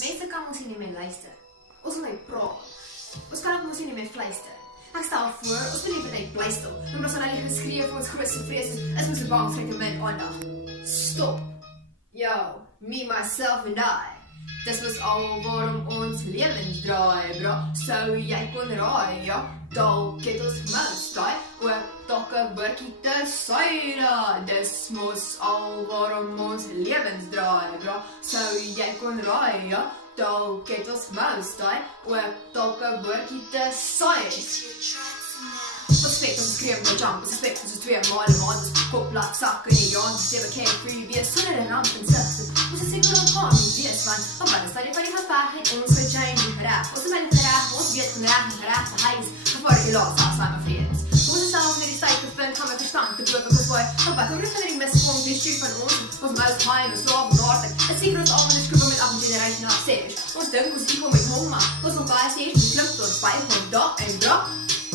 Mense kan ons nie meer luister. Ons wil net praat. Ons kan ook ons nie meer fluister. Ek stel voor, ons wil liever net bly stil. En ons sal al die geskree vir ons grootste vrees is ons bang vir te min aandag. Stop. Yo, me, myself and I. Dis was al waarom ons lewens draai, bro. Sou jy kon raai, ja? Dalk het ons gemous, daai. Ook dalk 'n woordjie te suiwer. Dis mos al waarom ons lewens draai, bro. Sou jy kon raai, ja? Dalk het ons gemous, daai. Ook dalk 'n woordjie te suiwer. Ons spek, ons skreeuw, ons jump, ons spek, ons is 2 maal, ons kop laat sak in die jaan, ons never came free, wees sonder 'n ramp en sigte. Ons is seker al kan nie wees, want op wat is die van die geveg en ons vertjyn nie gereg. Ons is my gereg, ons weet van reg en gereg te huis, gevaar die laat selfs aan my vredes. Ons is self met die tyd bevind, gaan my verstand te boek op ons boy. Op wat, hoe is die miskom, die stuur van ons mouth high en ons slaap noordig. Is seker ons al van die skroeven met 8 generation na stage. Ons dink ons die met hom, maar ons nog baie stage, die klip tot 5 van dag en dag.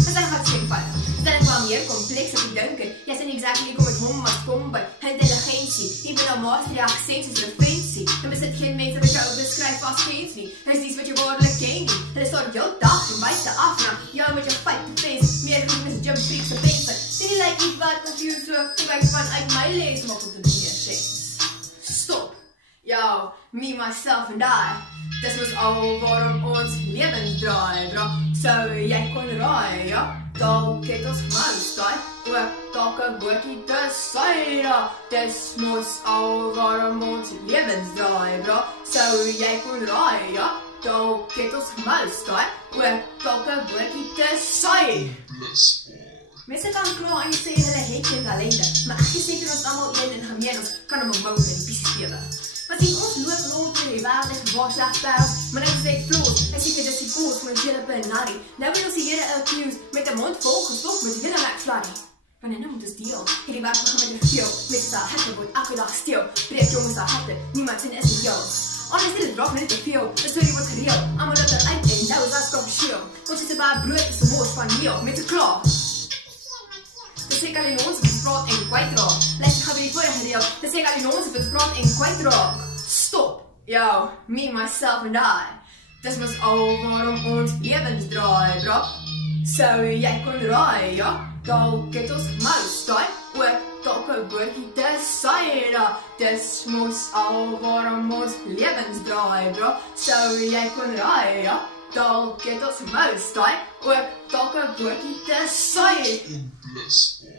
Dit is gaat geen fout. Dit is wel meer complex as jy dink. Jy sien exactly kom met hom maar kom by intelligensie. Jy ben nou master die accent is referensie. En besit geen mense wat jou beskryf as kens nie. Dis iets wat jy waarlik ken nie. Hulle staan jou dag van buite af na jou met jou fight to face. Meer genoeg is jump freaks en pense. Sien jy like iets wat confused so kyk vanuit my les maar tot die sens. Stop. Yo, me, myself and I. Dis was al waarom ons lewens draai, bro. Sou jy kon raai, ja? Dalk het ons gemous, daai. Ook dalk 'n woordjie te suiwer. Dis mos al waarom ons lewens draai, bro. Sou jy kon raai, ja? Dalk het ons gemous, daai. Ook dalk 'n woordjie te suiwer. Mense kan kla en sê hulle het geen talente, maar ek is seker ons almal een en gemeen ons kan hom bou in die pieces spewe. Maar sien, ons loop rond in die wêreld gewaarslag parels, maar net sê ek vloos, en sê dis die koers van 'n hele benari. Nou wil ons die Here accused met 'n mond vol gestop met hele McFlurry. Wanneer nou moet ons deel? Hierdie werk begin met 'n veel, met daai harte word elke dag steel. Breek jongens daai harte, niemand sien is nie jou. Honestly, dit raak net te veel, die storie word gereël, almal loop eruit en nou is dat kommersieel. Ons het 'n baie brood is 'n mors van meel, met 'n klaar. Dis ek al in ons spraak en kwytraak. Let's gaan weer vorige deel. Dis ek al in ons spraak en kwytraak. Stop. Yo, me, myself and I. Dis mos al waarom ons lewens draai, bro. Sou jy kon raai, ja? Dalk het ons gemous, daai. Ook dalk 'n woordjie te suiwer. Dis mos al waarom ons lewens draai, bro. Sou jy kon raai, ja? Dalk het ons gemous, daai. Ook dalk 'n woordjie te suiwer.